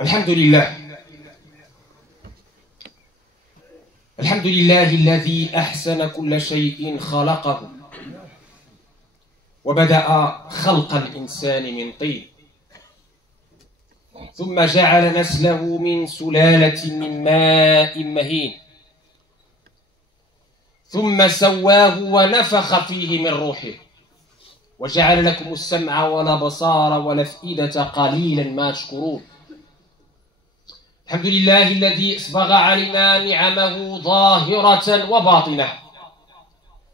الحمد لله الحمد لله الذي أحسن كل شيء خلقه وبدأ خلق الإنسان من طين ثم جعل نسله من سلالة من ماء مهين ثم سواه ونفخ فيه من روحه وجعل لكم السمع والأبصار والأفئدة قليلا ما تشكرون. الحمد لله الذي أسبغ علينا نعمه ظاهرة وباطنة،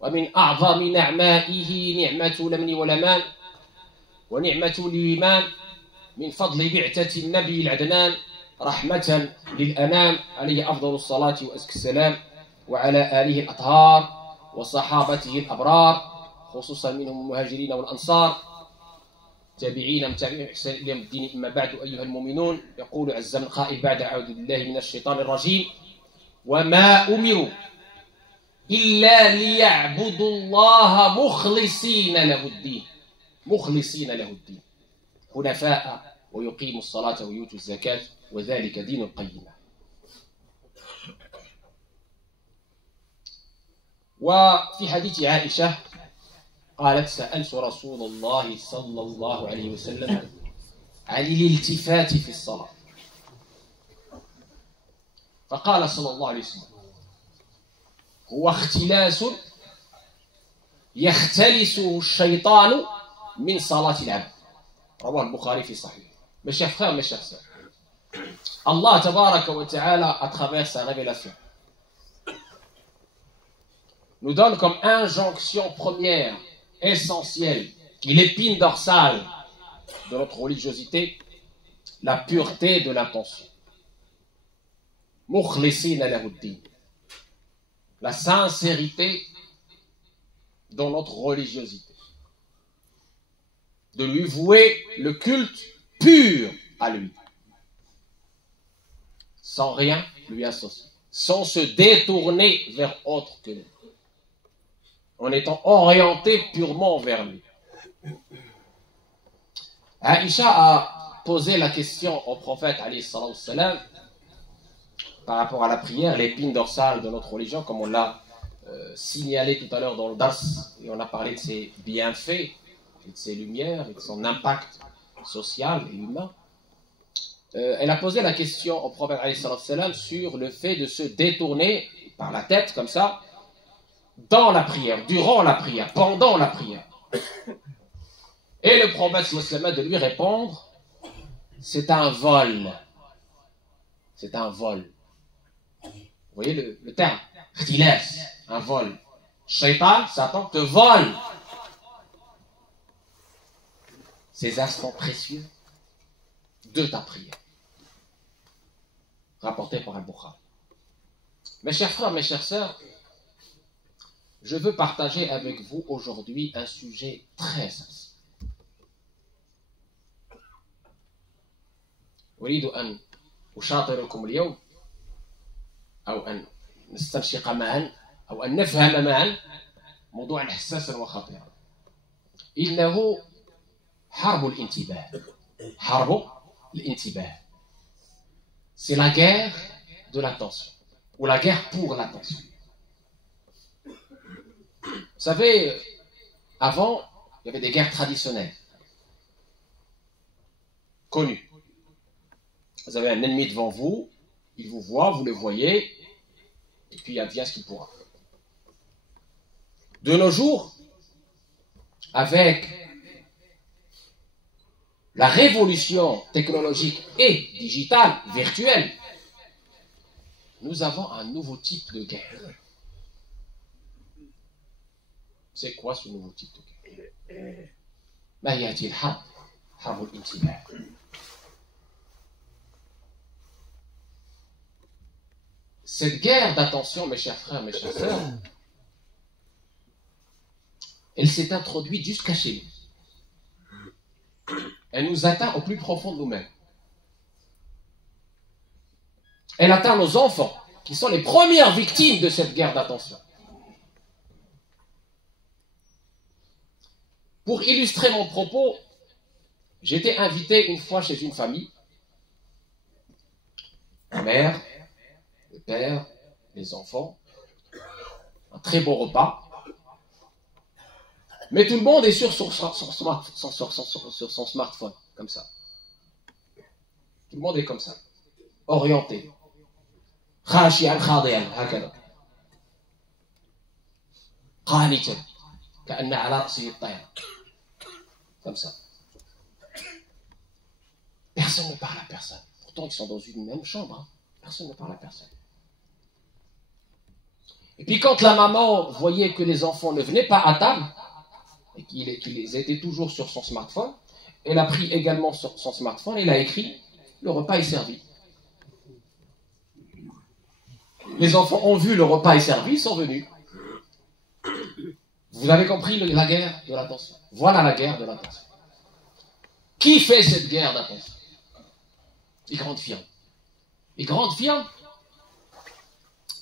ومن أعظم نعمائه نعمة الأمن والأمان ونعمة الإيمان من فضل بعثة النبي العدنان رحمة للأنام عليه أفضل الصلاة وأزكى السلام، وعلى آله الأطهار وصحابته الأبرار خصوصا منهم المهاجرين والأنصار تابعين متابعين إحسان إلى يوم الدين. أما بعد أيها المؤمنون، يقول عز من قائل بعد أعوذ بالله من الشيطان الرجيم: وما أمروا إلا ليعبدوا الله مخلصين له الدين، مخلصين له الدين حنفاء ويقيموا الصلاة ويؤتوا الزكاة وذلك دين القيمة. وفي حديث عائشة قالت: سألت رسول الله صلى الله عليه وسلم عن الالتفات في الصلاة، فقال صلى الله عليه وسلم: هو اختلاس يختلسه الشيطان من صلاة العبد. رواه البخاري في صحيح. Mes chers frères, mes chers sœurs, Allah tabaraka wa ta'ala, à travers sa révélation, nous donne comme injonction première, essentielle, l'épine dorsale de notre religiosité, la pureté de l'intention. Mukhlisina lahuddin, la sincérité dans notre religiosité, de lui vouer le culte pur à lui, sans rien lui associer, sans se détourner vers autre que lui, en étant orienté purement vers lui. Aïcha a posé la question au prophète alayhi salatu wassalam par rapport à la prière, l'épine dorsale de notre religion, comme on l'a signalé tout à l'heure dans le dars, et on a parlé de ses bienfaits, et de ses lumières, et de son impact social et humain. Elle a posé la question au prophète alayhi salatu wassalam sur le fait de se détourner par la tête, comme ça, dans la prière, durant la prière, pendant la prière. Et le prophète sallallahu alayhi wa sallam de lui répondre: c'est un vol. C'est un vol. Vous voyez le terme? Khtilas, un vol. Shaitan, Satan, te vole ces instants précieux de ta prière. Rapporté par Al-Bukhari. Mes chers frères, mes chères sœurs, je veux partager avec vous aujourd'hui un sujet très sensible. أريد أن أشاطركم اليوم أو أن نستنشق معا أو أن نفهم معا موضوعا حساسا وخطيرا. إنه حرب الانتباه. حرب الانتباه. C'est la guerre de l'attention ou la guerre pour l'attention. Vous savez, avant, il y avait des guerres traditionnelles, connues. Vous avez un ennemi devant vous, il vous voit, vous le voyez, et puis il advient ce qu'il pourra. De nos jours, avec la révolution technologique et digitale, virtuelle, nous avons un nouveau type de guerre. C'est quoi ce nouveau type de guerre? ما هي هذه الحرب؟ حرب الانتباه. Cette guerre d'attention, mes chers frères, mes chères sœurs, elle s'est introduite jusqu'à chez nous. Elle nous atteint au plus profond de nous-mêmes. Elle atteint nos enfants, qui sont les premières victimes de cette guerre d'attention. Pour illustrer mon propos, j'étais invité une fois chez une famille La mère, le père, les enfants, un très beau repas. Mais tout le monde est sur son smartphone, comme ça. Tout le monde est comme ça, orienté. خاشعا خاضعا هكذا قانتا كأن على رأسه الطير comme ça. Personne ne parle à personne. Pourtant ils sont dans une même chambre, hein. Personne ne parle à personne. Et puis quand la maman voyait que les enfants ne venaient pas à table et qu'ils étaient toujours sur son smartphone, elle a pris également sur son smartphone et elle a écrit « Le repas est servi ». Les enfants ont vu le repas est servi, ils sont venus. Vous avez compris la guerre de l'attention. Voilà la guerre de l'attention. Qui fait cette guerre d'attention? Les grandes firmes. Les grandes firmes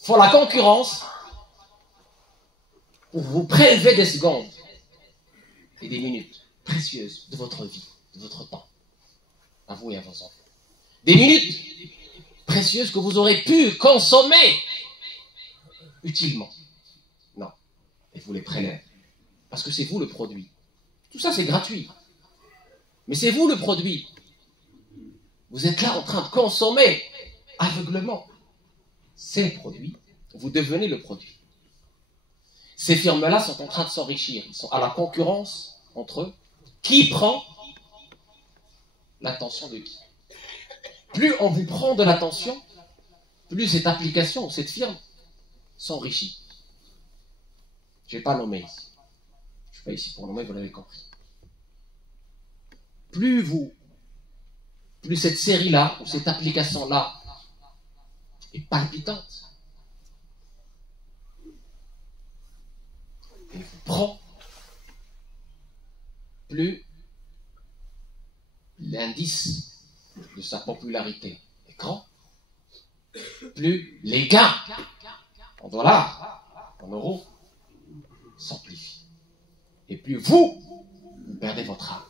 font la concurrence pour vous prélever des secondes et des minutes précieuses de votre vie, de votre temps, à vous et à vos enfants. Des minutes précieuses que vous aurez pu consommer utilement. Non. Et vous les prélèvez. Parce que c'est vous le produit. Tout ça, c'est gratuit. Mais c'est vous le produit. Vous êtes là en train de consommer aveuglement ces produits. Vous devenez le produit. Ces firmes-là sont en train de s'enrichir. Ils sont à la concurrence entre eux. Qui prend l'attention de qui? Plus on vous prend de l'attention, plus cette application ou cette firme s'enrichit. Je ne vais pas nommer ici. Je ne suis pas ici pour nommer, vous l'avez compris. Plus cette série-là, ou cette application-là est palpitante, et vous prend, plus l'indice de sa popularité est grand, plus les gains en dollars, en euros, s'amplifient. Et plus vous perdez votre âme,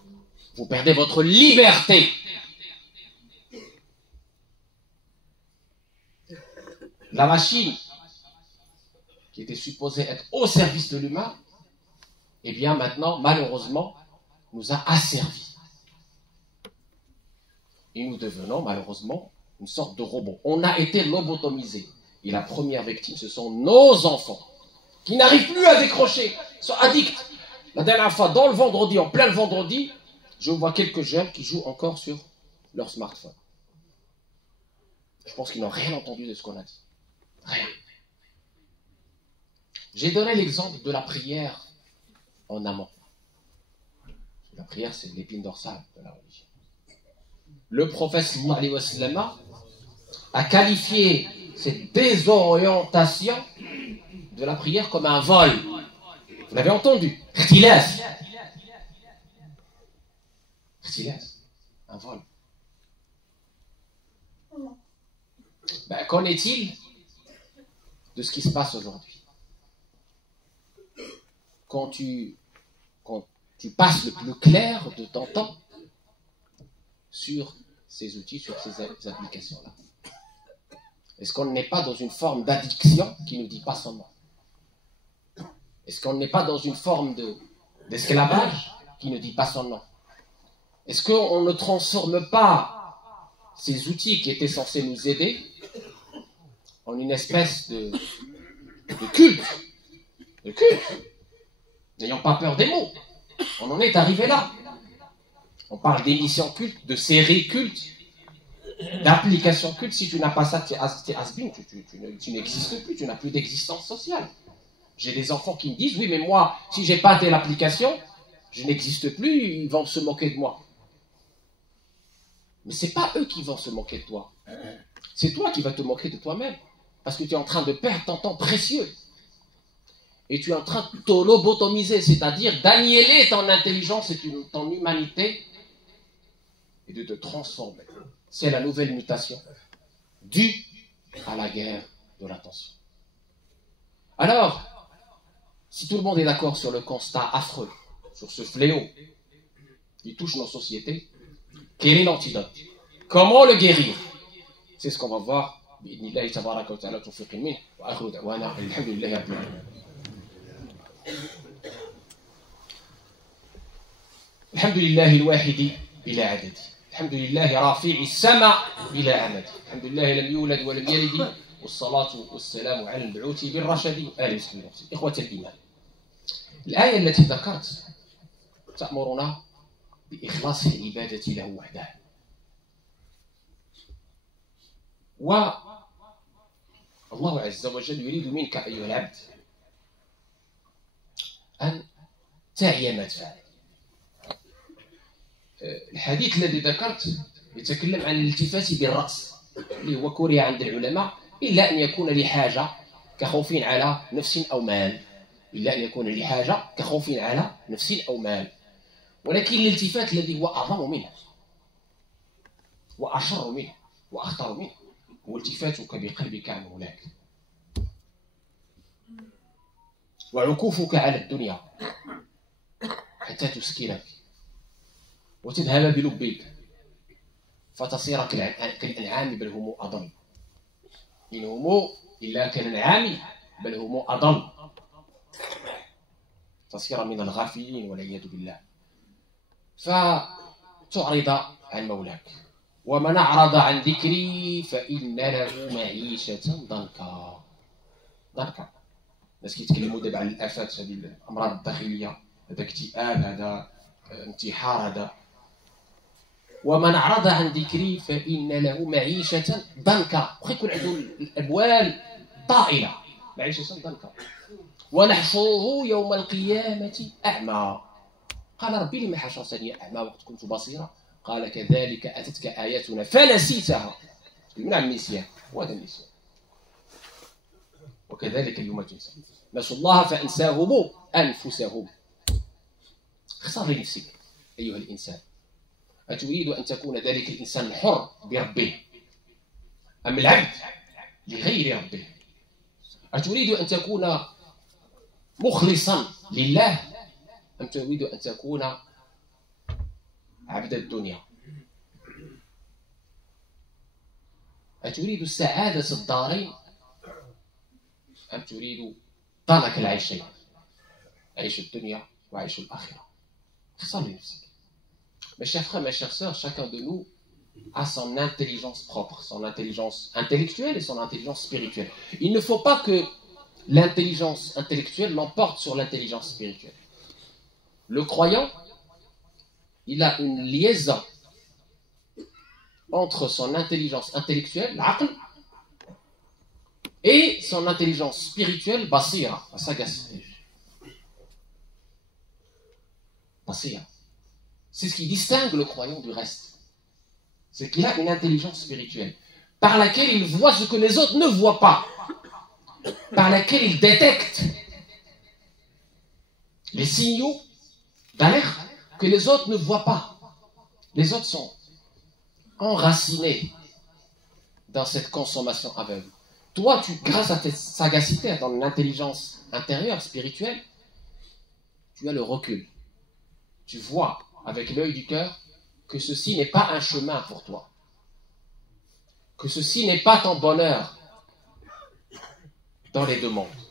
vous perdez votre liberté. La machine qui était supposée être au service de l'humain, eh bien maintenant, malheureusement, nous a asservis. Et nous devenons malheureusement une sorte de robot. On a été lobotomisés. Et la première victime, ce sont nos enfants, qui n'arrivent plus à décrocher, sont addicts. La dernière fois, dans le vendredi, en plein le vendredi, je vois quelques jeunes qui jouent encore sur leur smartphone. Je pense qu'ils n'ont rien entendu de ce qu'on a dit. Rien. J'ai donné l'exemple de la prière en amont. La prière, c'est l'épine dorsale de la religion. Le prophète sallallahu alayhi wa sallam a qualifié cette désorientation de la prière comme un vol. Vous l'avez entendu. Ikhtilaf. Ikhtilaf. Un vol. Ben, qu'en est-il de ce qui se passe aujourd'hui? Quand tu passes le plus clair de ton temps sur ces outils, sur ces applications-là. Est-ce qu'on n'est pas dans une forme d'addiction qui ne dit pas son nom? Est-ce qu'on n'est pas dans une forme d'esclavage qui ne dit pas son nom? Est-ce qu'on ne transforme pas ces outils qui étaient censés nous aider en une espèce de culte? De culte. N'ayons pas peur des mots. On en est arrivé là. On parle d'émissions cultes, de séries cultes, d'applications cultes. Si tu n'as pas ça, tu es has-been, tu n'existes plus, tu n'as plus d'existence sociale. J'ai des enfants qui me disent, oui, mais moi, si j'ai pas telle application, je n'existe plus, ils vont se moquer de moi. Mais c'est pas eux qui vont se moquer de toi. C'est toi qui vas te moquer de toi-même. Parce que tu es en train de perdre ton temps précieux. Et tu es en train de te lobotomiser, c'est-à-dire d'annihiler ton intelligence et ton humanité et de te transformer. C'est la nouvelle mutation due à la guerre de l'attention. Alors, si tout le monde est d'accord sur le constat affreux, sur ce fléau qui touche nos sociétés, quel est l'antidote? Comment le guérir? C'est ce qu'on va voir. بإذن الله تبارك وتعالى توفيق منه وآخر دعوانا الحمد لله رب العالمين. الحمد لله الواحد بلا عدد، الحمد لله رافع السماء بلا عمد، الحمد لله لم يولد ولم يلد، والصلاة والسلام على المبعوث بالرشد آله وصحبه وسلم. إخوة الإيمان، الآية التي ذكرت تأمرنا بإخلاص العبادة له وحده، والله عز وجل يريد منك أيها العبد أن تعي ما تفعل. الحديث الذي ذكرت يتكلم عن الالتفات بالرأس اللي هو كره عند العلماء إلا أن يكون لحاجة كخوف على نفس أو مال، إلا أن يكون لحاجة كخوف على نفس أو مال. ولكن الالتفات الذي هو أعظم منه وأشر منه وأخطر منه هو التفاتك بقلبك عن مولاك، وعكوفك على الدنيا حتى تسكنك وتذهب بلبك فتصير كالأنعام بل هم أضل، إن هم إلا كالأنعام بل هم أضل، تصير من الغافلين والعياذ بالله. فتعرض عن مولاك. ومن أعرض عن ذكري فإن له معيشة ضنكا. ضنكا الناس كيتكلموا دابا على الآفات، هذه الأمراض الداخلية، هذا اكتئاب، هذا انتحار، هذا. ومن أعرض عن ذكري فإن له معيشة ضنكا، بغى يكون عنده الأموال طائلة، معيشة ضنكا. ونحشره يوم القيامة أعمى. قال ربي لما حشرتني أعمى وقد كنت بصيرا؟ قال كذلك أتتك آياتنا فنسيتها. من عن النسيان، وهذا النسيان. وكذلك اليوم تنسى. نسوا الله فأنساهم أنفسهم. اختار لنفسك أيها الإنسان، أتريد أن تكون ذلك الإنسان الحر بربه أم العبد لغير ربه؟ أتريد أن تكون مخلصا لله أم تريد أن تكون عبد الدنيا؟ أتريد سعادة الدارين أم تريد ضنك العيشين، عيش الدنيا وعيش الآخرة؟ اختار لنفسك. Mes chers frères, mes chères sœurs, chacun de nous a son intelligence propre, son intelligence intellectuelle et son intelligence spirituelle. Il ne faut pas que l'intelligence intellectuelle l'emporte sur l'intelligence spirituelle. Le croyant, il a une liaison entre son intelligence intellectuelle, l'aql, et son intelligence spirituelle, basira, la sagacité. Basira. C'est ce qui distingue le croyant du reste. C'est qu'il a une intelligence spirituelle par laquelle il voit ce que les autres ne voient pas, par laquelle il détecte les signaux d'alerte que les autres ne voient pas. Les autres sont enracinés dans cette consommation aveugle. Toi, grâce à ta sagacité, à ton intelligence intérieure, spirituelle, tu as le recul. Tu vois avec l'œil du cœur que ceci n'est pas un chemin pour toi, que ceci n'est pas ton bonheur dans les deux mondes.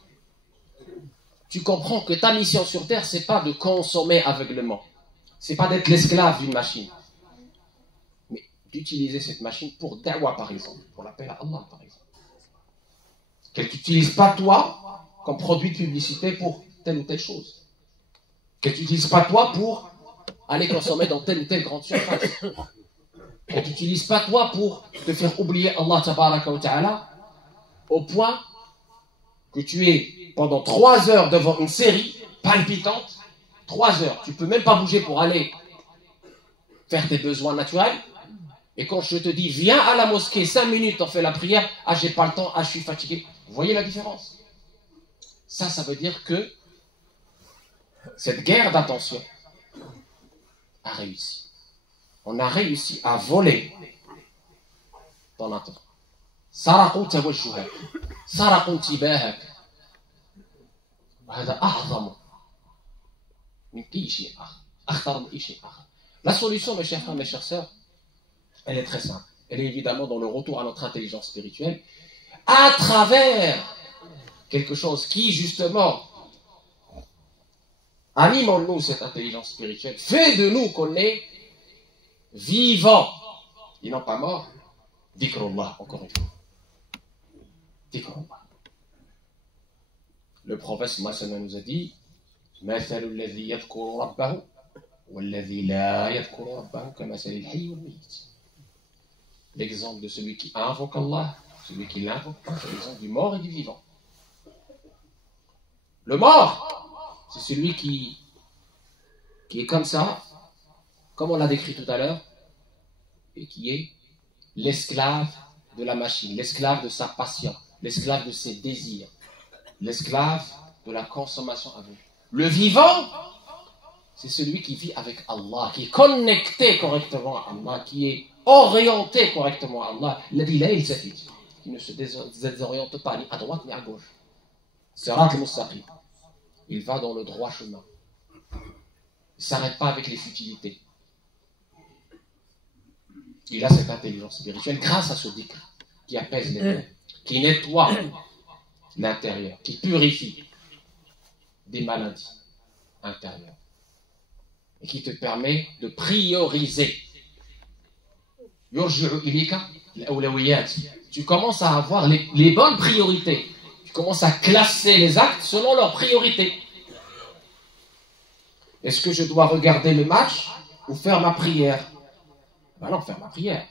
Tu comprends que ta mission sur terre, c'est pas de consommer aveuglement, c'est pas d'être l'esclave d'une machine, mais d'utiliser cette machine pour da'wa, par exemple, pour l'appel à Allah, par exemple. Qu'elle t'utilise pas toi comme produit de publicité pour telle ou telle chose, qu'elle t'utilise pas toi pour aller consommer dans telle ou telle grande surface, qu'elle t'utilise pas toi pour te faire oublier Allah tabaraka wa ta'ala au point que tu es pendant 3 heures devant une série palpitante, 3 heures, tu peux même pas bouger pour aller faire tes besoins naturels, et quand je te dis viens à la mosquée 5 minutes, on fait la prière, ah j'ai pas le temps, ah je suis fatigué. Vous voyez la différence? Ça veut dire que cette guerre d'attention a réussi. On a réussi à voler ton attention. سرقوا توجهك، سرقوا انتباهك، وهذا أعظم من أي شيء آخر، أخطر من أي شيء آخر. La solution, mes chers frères, mes chères sœurs, elle est très simple. elle est évidemment dans le retour à notre intelligence spirituelle, à travers quelque chose qui, justement, anime en nous cette intelligence spirituelle, fait de nous qu'on est vivants, et non pas morts. Dhikrullah, encore une fois. Dhikrullah. Le prophète sallallahu nous a dit مثل الذي يذكر ربه والذي لا يذكر ربه كمثل الحي والميت. L'exemple de celui qui invoque Allah, celui qui l'invoque, c'est l'exemple du mort et du vivant. Le mort, c'est celui qui est comme ça, comme on l'a décrit tout à l'heure, et qui est l'esclave de la machine, l'esclave de sa passion, l'esclave de ses désirs, l'esclave de la consommation à vue. Le vivant, c'est celui qui vit avec Allah, qui est connecté correctement à Allah, qui est orienté correctement à Allah, qui ne se désoriente pas ni à droite ni à gauche. Sirat al-Mustaqim. Il va dans le droit chemin. Il ne s'arrête pas avec les futilités. Il a cette intelligence spirituelle grâce à ce dhikr qui apaise les cœurs, qui nettoie l'intérieur, qui purifie des maladies intérieures et qui te permet de prioriser. Tu commences à avoir les bonnes priorités. Tu commences à classer les actes selon leurs priorités. Est-ce que je dois regarder le match ou faire ma prière? Ben non, faire ma prière.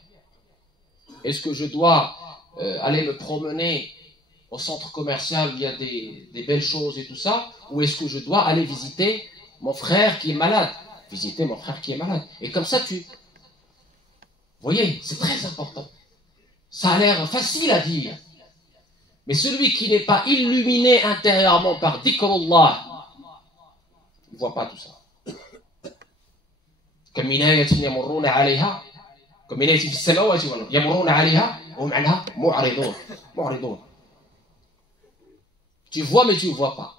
Est-ce que je dois aller me promener au centre commercial où il y a des belles choses et tout ça, ou est-ce que je dois aller visiter mon frère qui est malade? Visiter mon frère qui est malade. Et comme ça, vous voyez, c'est très important. Ça a l'air facile à dire. Mais celui qui n'est pas illuminé intérieurement par dhikrullah, il ne voit pas tout ça. Comme يمرون عليها comme في السماوات والأرض يمرون عليها وهم عنها معرضون. Tu vois mais tu ne vois pas.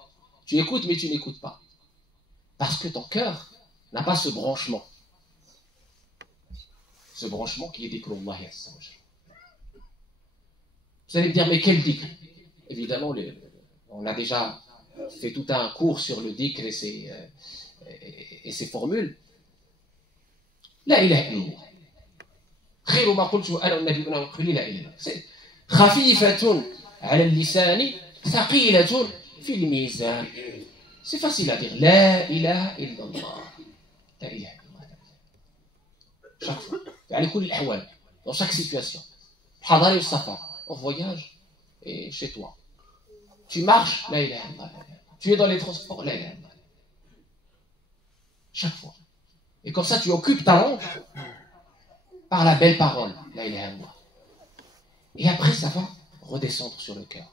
Tu écoutes mais tu n'écoutes pas. Parce que ton cœur n'a pas ce branchement. Ce branchement qui est dhikrullah. Vous allez me dire, mais quel dhikr? Évidemment, on a déjà fait tout un cours sur le dhikr et ses formules. La ilaha illallah. خير ما قلت أنا والنبيون من قبلي لا إله إلا الله. خفيفة على اللسان ثقيلة في الميزان. C'est facile à dire. La ilaha illallah. La ilaha illallah. Chaque fois. على كل الأحوال. Dans chaque situation. حضر السفر. En voyage et chez toi. Tu marches, la ilaha illallah. Tu es dans les transports, la ilaha illallah. Chaque fois. Et comme ça, tu occupes ta langue par la belle parole, la ilaha illallah. Et après, ça va redescendre sur le cœur.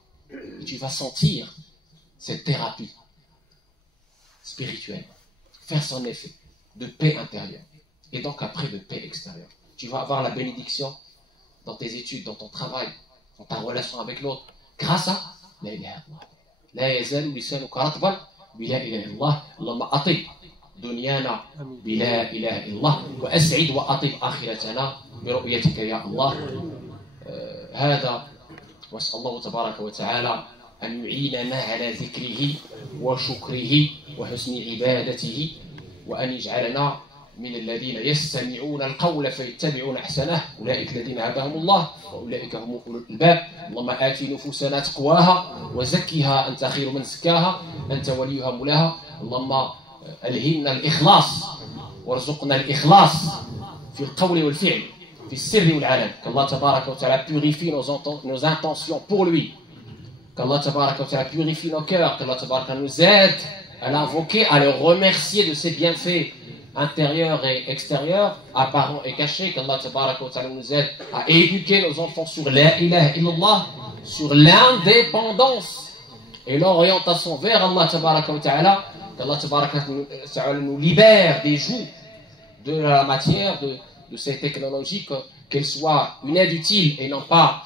Et tu vas sentir cette thérapie spirituelle faire son effet de paix intérieure. Et donc après, de paix extérieure. Tu vas avoir la bénédiction dans tes études, dans ton travail, dans ta relation avec l'autre, grâce à la ilaha illallah. La yazalu lisanuka ratban bi la ilaha illallah. Allahumma atib دنيانا بلا إله إلا الله وأسعد وأطب آخرتنا برؤيتك يا الله. هذا وأسأل الله تبارك وتعالى أن يعيننا على ذكره وشكره وحسن عبادته وأن يجعلنا من الذين يستمعون القول فيتبعون أحسنه أولئك الذين هداهم الله وأولئك هم أولو الألباب. اللهم آت نفوسنا تقواها وزكها أنت خير من زكاها أنت وليها مولاها. اللهم ألهمنا الإخلاص وارزقنا الإخلاص في القول والفعل في السر والعلن. qu'Allah تبارك وتعالى purifie nos intentions pour lui, qu'Allah تبارك وتعالى purifie nos cœurs, qu'Allah تبارك nous aide à l'invoquer, à le remercier de ses bienfaits intérieurs et extérieurs, apparents et cachés, qu'Allah تبارك وتعالى nous aide à éduquer nos enfants sur la ilaha illallah, sur l'indépendance et l'orientation vers Allah تبارك وتعالى. Qu'Allah nous libère des joues de la matière, de ces technologies, qu'elles soient une aide utile et non pas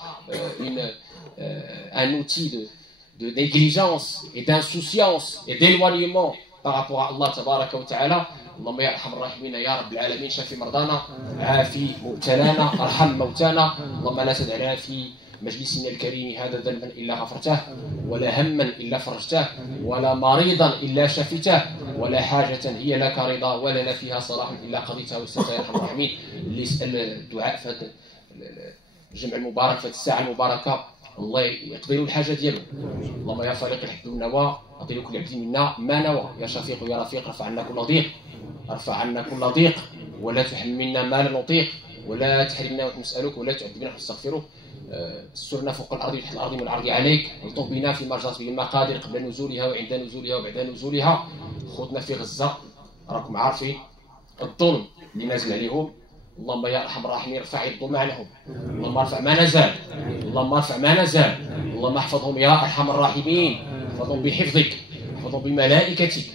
un outil de négligence et d'insouciance et d'éloignement par rapport à Allah tabaraka wa ta'ala. اللهم يا ارحم الراحمين يا رب العالمين، شافي مرضانا، عافي مبتلانا، ارحم موتانا. اللهم لا تدع لنا في مجلسنا الكريم هذا ذنبا الا غفرته، ولا هما الا فرجته، ولا مريضا الا شفيته، ولا حاجه هي لك رضا ولنا فيها صلاح الا قضيتها ويسرتها يا ارحم الراحمين. اللي يسال الدعاء في هذا الجمع المبارك في هذه الساعه المباركه، الله يقضي له الحاجه ديالو. اللهم يا فارق الحب والنوى اعطي لكل عبد منا ما نوى، يا شفيق يا رفيق ارفع عنا كل ضيق، ارفع عنا كل ضيق، ولا تحملنا ما لا نطيق، ولا تحرمنا ونسالك، ولا تعذبنا ونستغفرك. استرنا فوق الارض وتحت الارض من العرض عليك، الطف بنا فيما جرت به المقادير قبل نزولها وعند نزولها وبعد نزولها. خوتنا في غزه راكم عارفين الظلم اللي نازل عليهم. اللهم يا ارحم الراحمين ارفع الظلم عنهم، اللهم ارفع ما نزال، اللهم ارفع ما نزال، اللهم احفظهم يا ارحم الراحمين، احفظهم بحفظك، احفظهم بملائكتك،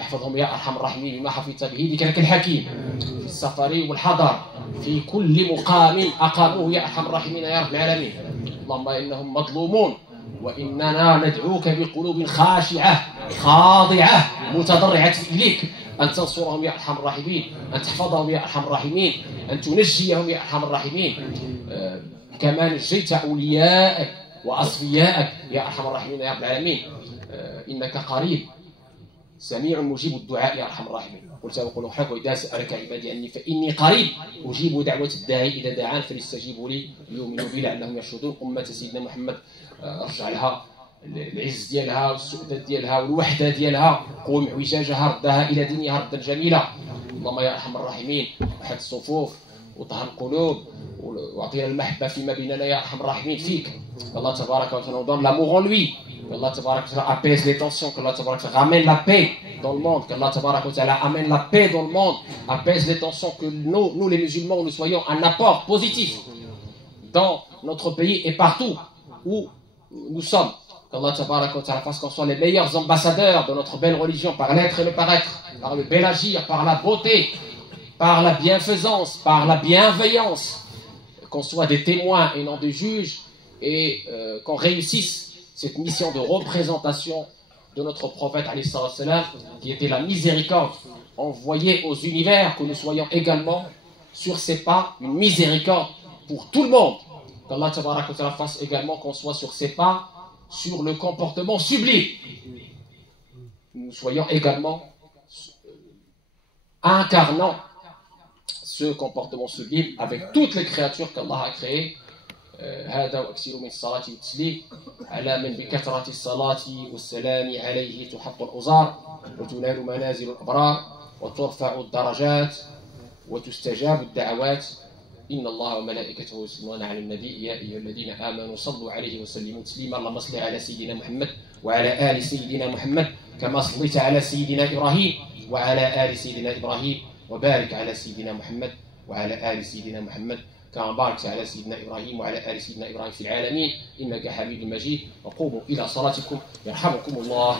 احفظهم يا ارحم الراحمين بما حفظت به ذكرك الحكيم في السفر والحضر، في كل مقام اقاموه يا ارحم الراحمين يا رب العالمين. اللهم انهم مظلومون، واننا ندعوك بقلوب خاشعه خاضعه متضرعه اليك ان تنصرهم يا ارحم الراحمين، ان تحفظهم يا ارحم الراحمين، ان تنجيهم يا ارحم الراحمين، كما نجيت اوليائك واصفيائك يا ارحم الراحمين يا رب العالمين. انك قريب سميع مجيب الدعاء يا ارحم الراحمين. قلت وقل حق واذا سالك عبادي عني فاني قريب اجيب دعوه الداعي اذا دعان فليستجيبوا لي ليؤمنوا بي لعلهم يرشدون. امه سيدنا محمد رجع لها العز ديالها والسؤدد ديالها والوحده ديالها، قوم اعوجاجها، ردها الى دينها ردا جميلا. اللهم يا ارحم الراحمين وحد الصفوف وطهر القلوب واعطينا المحبه فيما بيننا يا ارحم الراحمين فيك. الله تبارك وتعالى donne l'amour en lui. Allah tabarak wa ta'ala apaise les tensions, qu'Allah tabarak wa ta'ala ramène la paix dans le monde, qu'Allah tabarak wa ta'ala amène la paix dans le monde, apaise les tensions, que nous les musulmans, nous soyons un apport positif dans notre pays et partout où nous sommes. Qu'Allah tabarak wa ta'ala fasse qu'on soit les meilleurs ambassadeurs de notre belle religion par l'être et le paraître, par le bel agir, par la beauté, par la bienfaisance, par la bienveillance, qu'on soit des témoins et non des juges, et qu'on réussisse cette mission de représentation de notre prophète qui était la miséricorde envoyée aux univers, que nous soyons également sur ses pas une miséricorde pour tout le monde. Qu'Allah tabarak wa ta'ala fasse également qu'on soit sur ses pas sur le comportement sublime. Nous soyons également incarnant ce comportement sublime avec toutes les créatures qu'Allah a créées. هذا وأكثر من الصلاة والتسليم على من بكثرة الصلاة والسلام عليه تحط الأوزار وتنال منازل الأبرار وترفع الدرجات وتستجاب الدعوات. إن الله وملائكته يصلون على النبي يا أيها الذين آمنوا صلوا عليه وسلموا تسليما. اللهم صل على سيدنا محمد وعلى آل سيدنا محمد كما صليت على سيدنا إبراهيم وعلى آل سيدنا إبراهيم، وبارك على سيدنا محمد وعلى آل سيدنا محمد كما باركت على سيدنا إبراهيم وعلى آل سيدنا إبراهيم في العالمين إنك حميد مجيد. وقوموا إلى صلاتكم يرحمكم الله.